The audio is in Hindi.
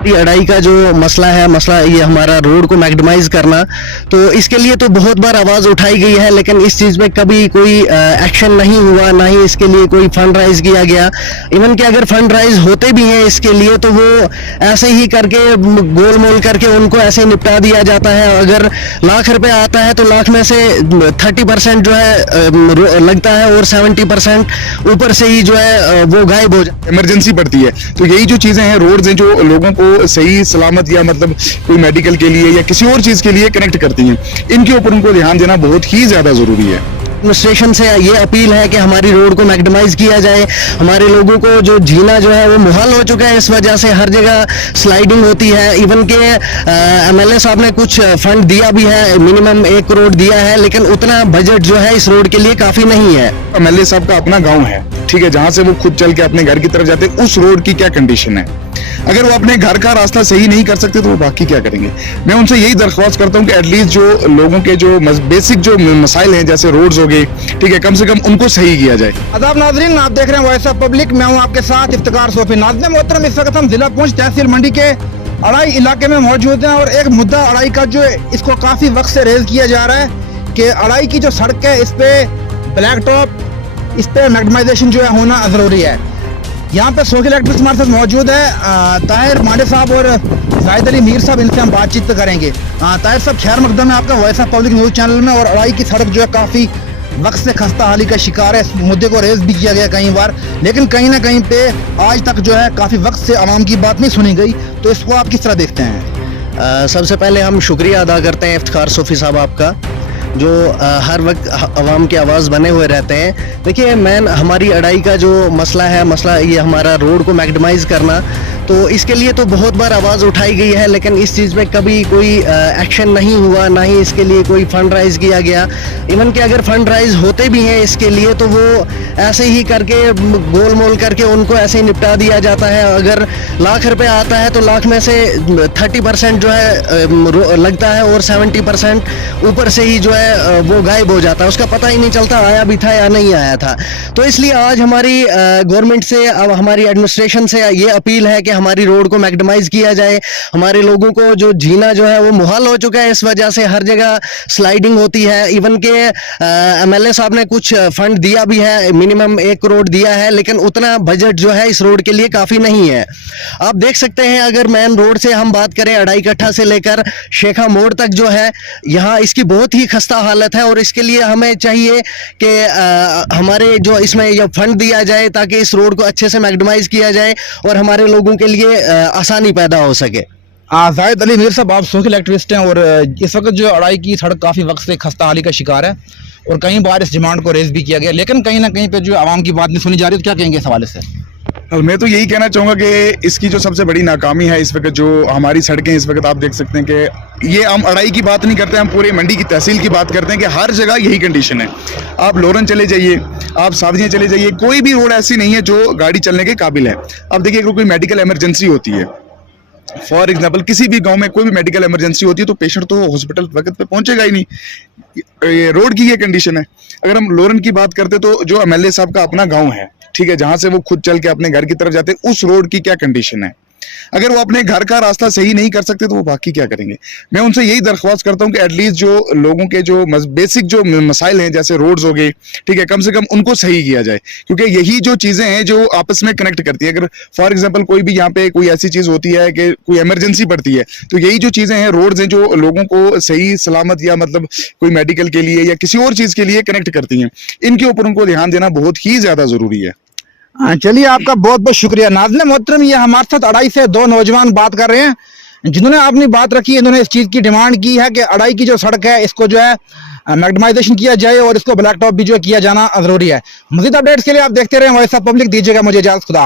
ये अड़ाई का जो मसला ये हमारा रोड को मैक्सिमाइज करना, तो इसके लिए तो बहुत बार आवाज़ उठाई गई है, लेकिन इस चीज़ में कभी कोई एक्शन नहीं हुआ, ना ही इसके लिए कोई फंड राइज किया गया। इवन कि अगर फंड राइज होते भी हैं इसके लिए, तो वो ऐसे ही करके गोल मोल करके उनको ऐसे निपटा दिया जाता है। अगर ₹1,00,000 आता है तो लाख में से 30% जो है लगता है और 70% ऊपर से ही जो है वो गायब हो जाता है। इमरजेंसी पड़ती है, तो यही जो चीजें हैं, रोड्स हैं जो लोगों को सही सलामत या मतलब कोई मेडिकल के लिए या किसी और चीज के लिए कनेक्ट करती हैं, इनके ऊपर उनको ध्यान देना बहुत ही ज्यादा जरूरी है। एडमिनिस्ट्रेशन से ये अपील है कि हमारी रोड को मैक्सिमाइज किया जाए। हमारे लोगों को जो जीना जो है वो मुहाल हो चुका है, इस वजह से हर जगह स्लाइडिंग होती है। इवन के एमएलए साहब ने कुछ फंड दिया भी है, मिनिमम 1 करोड़ दिया है, लेकिन उतना बजट जो है इस रोड के लिए काफी नहीं है। एमएलए साहब का अपना गांव है, ठीक है, जहां से वो खुद चल के अपने घर की तरफ जाते, उस रोड की क्या कंडीशन है। अगर वो अपने घर का रास्ता सही नहीं कर सकते तो वो बाकी क्या करेंगे। मैं उनसे यही दरख्वास्त करता हूं कि एटलीस्ट जो लोगों के जो बेसिक जो मसाइल हैं, जैसे रोड्स हो गए, ठीक है, कम से कम उनको सही किया जाए। आदाब नाजरीन, आप देख रहे हैं वॉइस ऑफ पब्लिक। मैं हूं आपके साथ इफ्तिकार सोफी। नाज़रीन मोहतरम, इस वक्त हम जिला पुंछ तहसील मंडी के अड़ाई इलाके में मौजूद हैं और एक मुद्दा अड़ाई का जो इसको काफी वक्त से रेज किया जा रहा है कि अड़ाई की जो सड़क है इस पे ब्लैक टॉप, इस पे मैग्नेटाइजेशन जो है होना जरूरी है। यहाँ पे सोशल एक्टिविस्ट हमारे साथ मौजूद है ताहिर मांडे साहब और जाहिद अली मीर साहब, इनसे हम बातचीत करेंगे। ताहिर साहब, खैर मकदम है आपका voice of public news channel में। और अड़ाई की सड़क जो है काफ़ी वक्त से खस्ता हाली का शिकार है। इस मुद्दे को रेज भी किया गया कई बार, लेकिन कहीं ना कहीं पे आज तक जो है काफ़ी वक्त से आवाम की बात नहीं सुनी गई। तो इसको आप किस तरह देखते हैं? सबसे पहले हम शुक्रिया अदा करते हैं इफ्तिकार सोफी साहब आपका, जो हर वक्त अवाम की आवाज़ बने हुए रहते हैं। देखिए, हमारी अड़ाई का जो मसला ये हमारा रोड को मैक्सिमाइज करना, तो इसके लिए तो बहुत बार आवाज़ उठाई गई है, लेकिन इस चीज़ में कभी कोई एक्शन नहीं हुआ, ना ही इसके लिए कोई फंड राइज किया गया। इवन कि अगर फंड राइज होते भी हैं इसके लिए, तो वो ऐसे ही करके गोल मोल करके उनको ऐसे ही निपटा दिया जाता है। अगर ₹1,00,000 आता है तो लाख में से 30% जो है लगता है और 70% ऊपर से ही जो है वो गायब हो जाता है। उसका पता ही नहीं चलता आया भी था या नहीं आया था। तो इसलिए आज हमारी गवर्नमेंट से, अब हमारी एडमिनिस्ट्रेशन से ये अपील है कि हमारी रोड को मैक्सिमाइज किया जाए। हमारे लोगों को जो जीना जो है वो मुहाल हो चुका है, इस वजह से हर जगह स्लाइडिंग होती है। इवन के एमएलए साहब ने कुछ फंड दिया भी है, मिनिमम 1 करोड़ दिया है, लेकिन उतना बजट जो है इस रोड के लिए काफ़ी नहीं है। आप देख सकते हैं, अगर मेन रोड से हम बात करें, अड़ाई कट्ठा से लेकर शेखा मोड़ तक जो है, यहाँ इसकी बहुत ही खस्ता हालत है। और इसके लिए हमें चाहिए कि हमारे जो इसमें यह फंड दिया जाए ताकि इस रोड को अच्छे से मैक्सिमाइज किया जाए और हमारे लोगों के लिए आसानी पैदा हो सके। जाहिद अली मीर साहब, आप सोशल एक्टिविस्ट हैं और इस वक्त जो अड़ाई की सड़क काफ़ी वक्त से खस्ता हाली का शिकार है और कई बार इस डिमांड को रेज भी किया गया, लेकिन कहीं ना कहीं पे जो आवाम की बात नहीं सुनी जा रही, तो क्या कहेंगे इस हवाले से? मैं तो यही कहना चाहूँगा कि इसकी जो सबसे बड़ी नाकामी है इस वक्त, जो हमारी सड़कें इस वक्त आप देख सकते हैं कि ये हम अड़ाई की बात नहीं करते, हम पूरे मंडी की तहसील की बात करते हैं कि हर जगह यही कंडीशन है। आप लोरन चले जाइए, आप सावधियाँ चले जाइए, कोई भी रोड ऐसी नहीं है जो गाड़ी चलने के काबिल है। अब देखिए, अगर कोई मेडिकल इमरजेंसी होती है, फॉर एग्जाम्पल किसी भी गांव में कोई भी मेडिकल इमरजेंसी होती है, तो पेशेंट तो हॉस्पिटल वक्त पे पहुंचेगा ही नहीं। ये रोड की ये कंडीशन है। अगर हम लोरन की बात करते तो जो एमएलए साहब का अपना गांव है, ठीक है, जहां से वो खुद चल के अपने घर की तरफ जाते, उस रोड की क्या कंडीशन है। अगर वो अपने घर का रास्ता सही नहीं कर सकते तो वो बाकी क्या करेंगे। मैं उनसे यही दरख्वास्त करता हूं कि एटलीस्ट जो लोगों के जो बेसिक जो मसाइल हैं, जैसे रोड्स हो गए, ठीक है, कम से कम उनको सही किया जाए, क्योंकि यही जो चीजें हैं जो आपस में कनेक्ट करती है। अगर फॉर एग्जाम्पल कोई भी यहाँ पे कोई ऐसी चीज होती है कि कोई इमरजेंसी पड़ती है, तो यही जो चीजें हैं, रोड्स हैं जो लोगों को सही सलामत या मतलब कोई मेडिकल के लिए या किसी और चीज के लिए कनेक्ट करती हैं, इनके ऊपर उनको ध्यान देना बहुत ही ज्यादा जरूरी है। चलिए, आपका बहुत बहुत शुक्रिया। नाज़रीन मोहतरम, ये हमारे साथ अड़ाई से 2 नौजवान बात कर रहे हैं जिन्होंने अपनी बात रखी है। इन्होंने इस चीज़ की डिमांड की है कि अड़ाई की जो सड़क है इसको जो है मैग्नेटाइजेशन किया जाए और इसको ब्लैक टॉप भी जो है किया जाना जरूरी है। मज़ीद अपडेट्स के लिए आप देखते रहें वॉइस ऑफ पब्लिक। दीजिएगा मुझे इजाज़त, खुदा।